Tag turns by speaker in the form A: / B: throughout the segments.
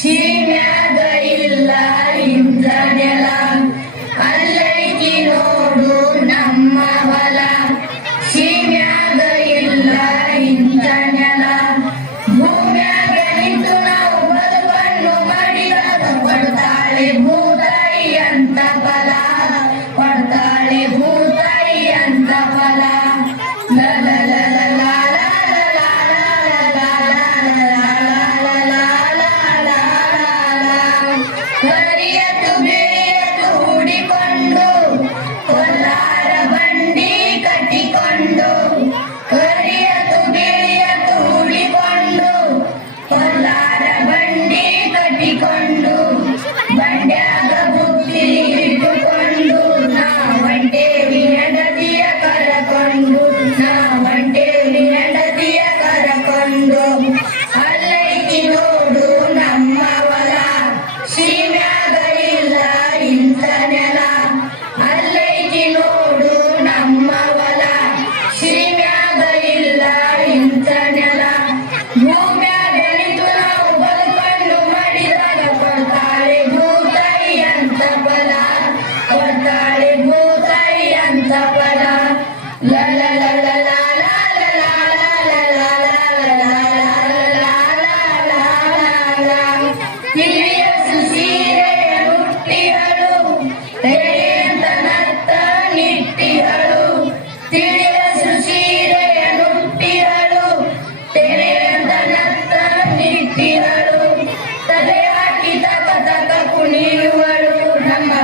A: ಹೀನ್ಯಾಗ ಇಲ್ಲ ಇಂದ್ರನೆಲ ಅಲ್ಲೈತಿ ನೋಡು ನಮ್ಮ ಹೊಲ ಹೀನ್ಯಾಗ ಇಲ್ಲ ಇಂದ್ರನೆಲ ಭೂಮ್ಯಾಗ ನಿಂತು ನಾವು ಬದುಕನ್ನು ಮಾಡಿದಾಗ ಕೊಡ್ತಾಳೆ ಭೂತಾಯಿ ಅಂತ ಫಲ ಕೊಡ್ತಾಳೆ ಭೂತಾಯಿ ಅಂತ ಫಲ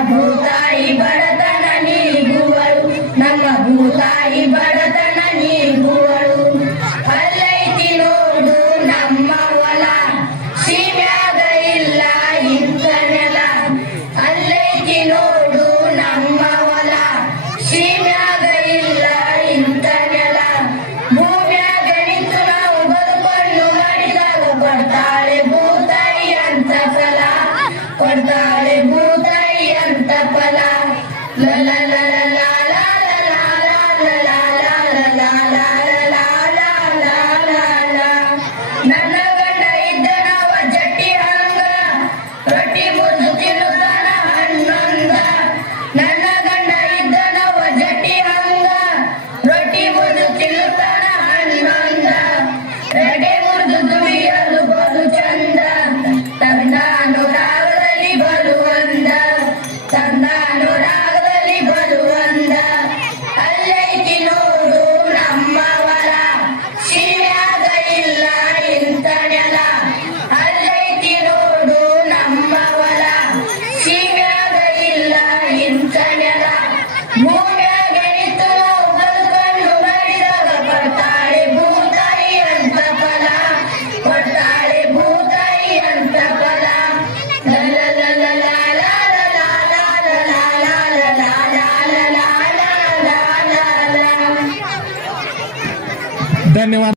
A: ಭೂತಾಯಿ ಬಡತನ ನೀಗುವಳು. ನಮ್ಮ ಭೂತಾಯಿ ಬಡತನ ನೀಗುವಳು. ಅಲ್ಲೈತಿ ನೋಡು ನಮ್ಮ ಹೊಲ ಸೀಮ್ಯಾಗ ಇಲ್ಲ ಇಂಥ ಅಲ್ಲೈತಿ ನೋಡು ನಮ್ಮ ಹೊಲ ಸೀಮ್ಯಾಗ ಇಲ್ಲ ಇಂಥ ನೆಲ ಭೂಮ್ಯಾಗ ನಿಂತು ನಾವು ಬದುಕೊಂಡು ಮಾಡಿದಾಗ ಕೊಡ್ತಾಳೆ ಭೂತಾಯಿ ಅಂತ ಸಲ. ಕೊಡ್ತಾಳೆ
B: धन्यवाद